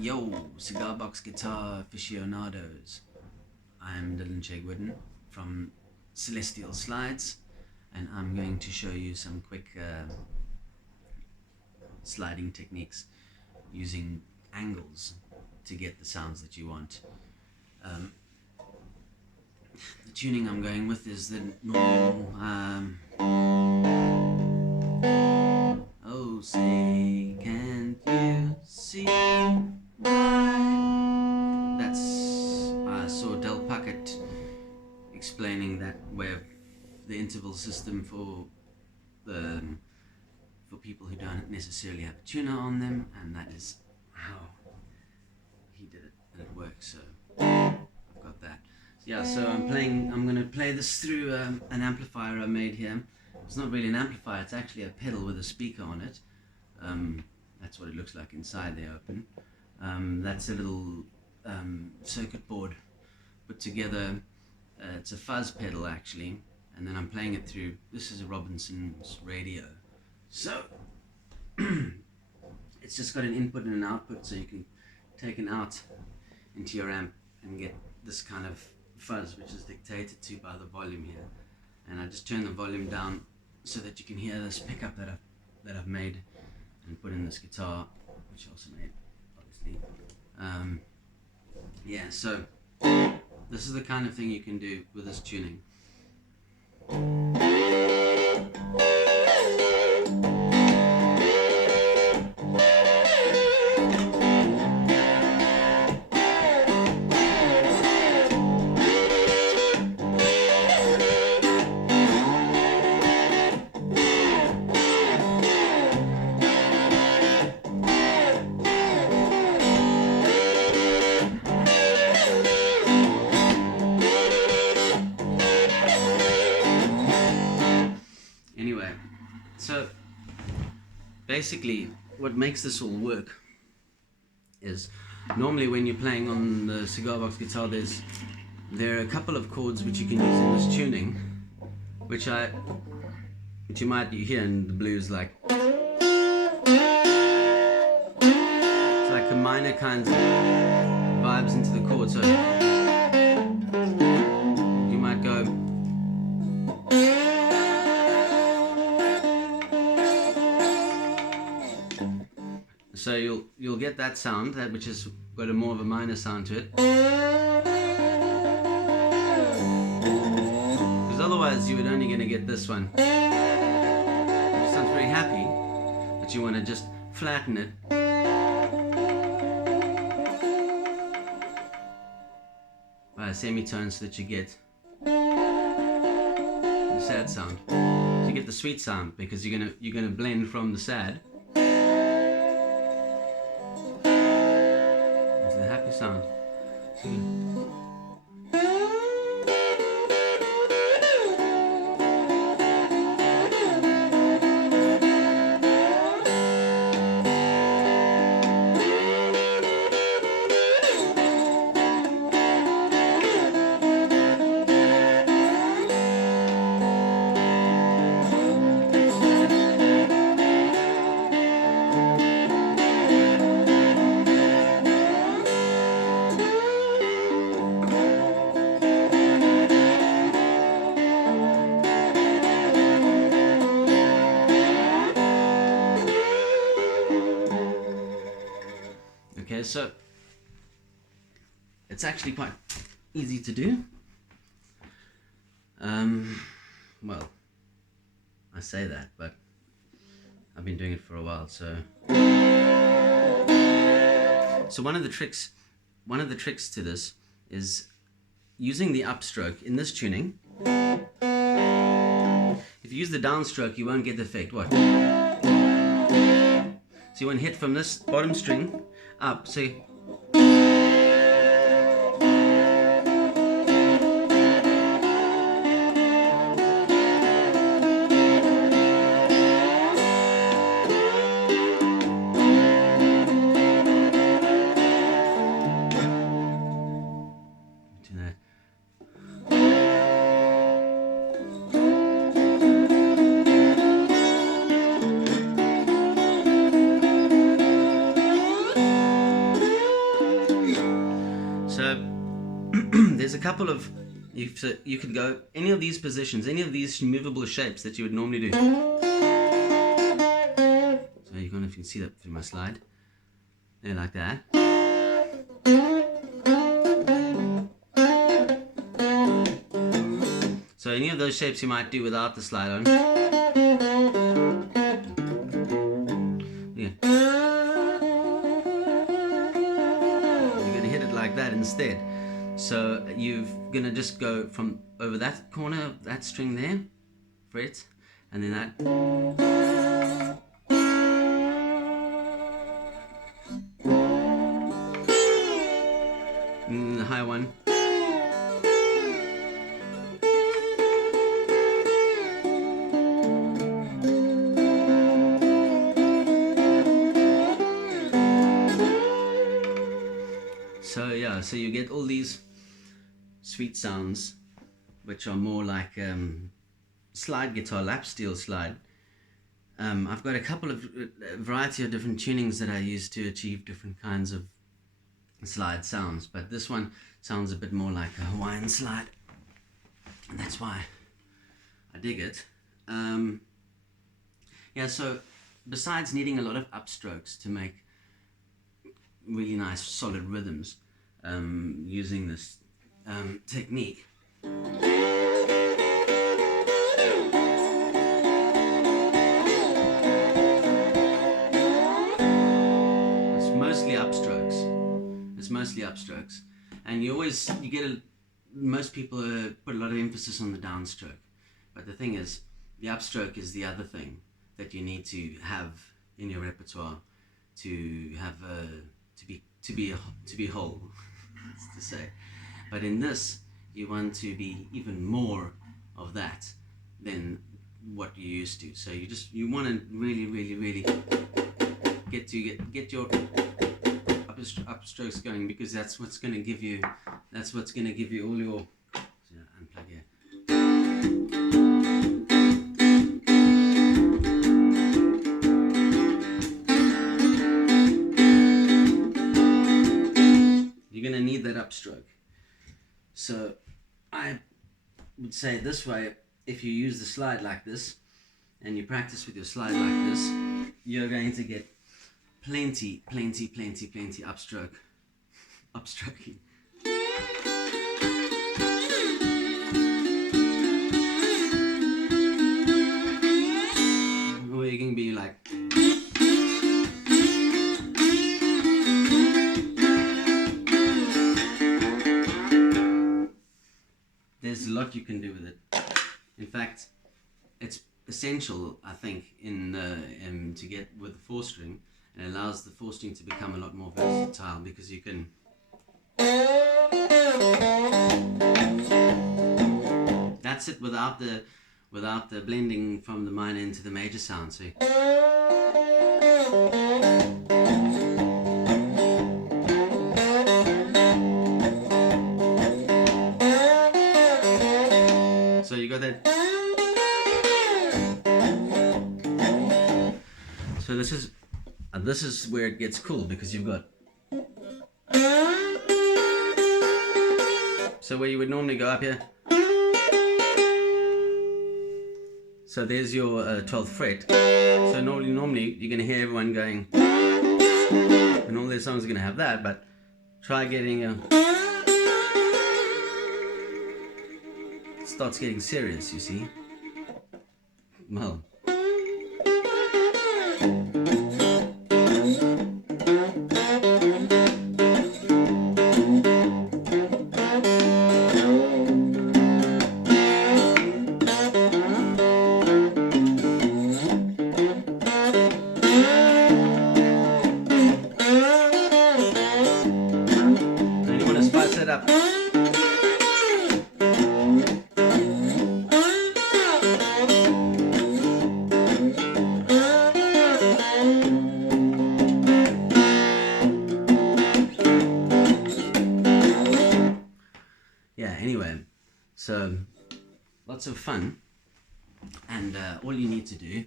Yo, cigar box guitar aficionados. I'm Dylan Chegwooden from Celestial Slides, and I'm going to show you some quick sliding techniques using angles to get the sounds that you want. The tuning I'm going with is the normal oh, say, can't you see why? That's I saw Puckett explaining that way of the interval system for people who don't necessarily have a tuner on them, and that is how he did it, and it works. So I've got that. Yeah, so I'm going to play this through an amplifier I made here. It's not really an amplifier, it's actually a pedal with a speaker on it. That's what it looks like inside the open. That's a little circuit board put together. It's a fuzz pedal actually, and then I'm playing it through. This is a Robinson's radio. So it's just got an input and an output, so you can take an out into your amp and get this kind of fuzz, which is dictated to by the volume here. And I just turn the volume down so that you can hear this pickup that I've made and put in this guitar, which I also made, obviously. Yeah, so this is the kind of thing you can do with this tuning. So basically what makes this all work is normally when you're playing on the cigar box guitar, there are a couple of chords which you can use in this tuning, which you might hear in the blues, like it's like a minor kind of vibes into the chord. So you might go so you'll get that sound, which has got a more of a minor sound to it, because otherwise you would only going to get this one, which sounds very happy, but you want to just flatten it by a semitone so that you get the sad sound. So you get the sweet sound, because you're gonna blend from the sad into the happy sound. So okay, so it's actually quite easy to do. Well, I say that, but I've been doing it for a while. So one of the tricks to this is using the upstroke in this tuning. If you use the downstroke, you won't get the effect. What? So you want to hit from this bottom string up. So do that. there's a couple of, so you can go any of these positions, any of these movable shapes that you would normally do. So you can, if you can see that through my slide, there, like that. So any of those shapes you might do without the slide on. Yeah. You're gonna hit it like that instead. So you're gonna just go from over that corner of that string there, fret, and then that. And the high one. So yeah, so you get all these sweet sounds, which are more like slide guitar, lap steel slide. I've got a couple of variety of different tunings that I use to achieve different kinds of slide sounds, but this one sounds a bit more like a Hawaiian slide, and that's why I dig it. Yeah, so besides needing a lot of upstrokes to make really nice solid rhythms, using this technique, it's mostly upstrokes. It's mostly upstrokes, and most people put a lot of emphasis on the downstroke, but the thing is, the upstroke is the other thing that you need to have in your repertoire to have to be whole, to say. But in this, you want to be even more of that than what you're used to. So you want to really get your upstrokes going, because that's what's going to give you all your. So unplug here. You're going to need that upstroke. So I would say this way, if you use the slide like this and you practice with your slide like this, you're going to get plenty upstroking. Or you can be like, there's a lot you can do with it. In fact, it's essential, I think, to get with the 4-string. It allows the 4-string to become a lot more versatile, because you can. That's it without the blending from the minor into the major sound. So. So you got that. So this is where it gets cool, because you've got. So where you would normally go up here. So there's your 12th fret. So normally you're going to hear everyone going, and all their songs are going to have that, but try getting a. It starts getting serious, you see. Well. Up. Yeah, anyway, so lots of fun, and all you need to do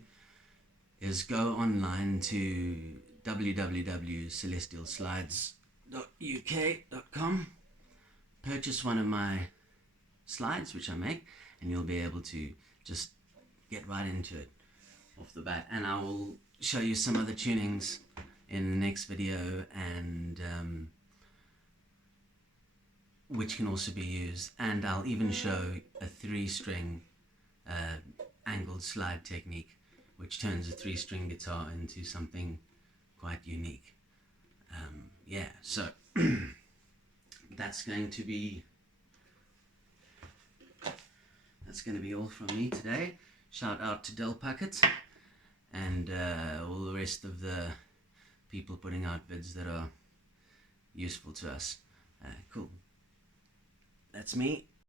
is go online to www.celestialslides.uk.com, purchase one of my slides which I make, and you'll be able to just get right into it off the bat. And I will show you some other tunings in the next video, and which can also be used, and I'll even show a 3-string angled slide technique, which turns a 3-string guitar into something quite unique. Yeah, so that's going to be all from me today. Shout out to Puckett and all the rest of the people putting out vids that are useful to us. Cool. That's me.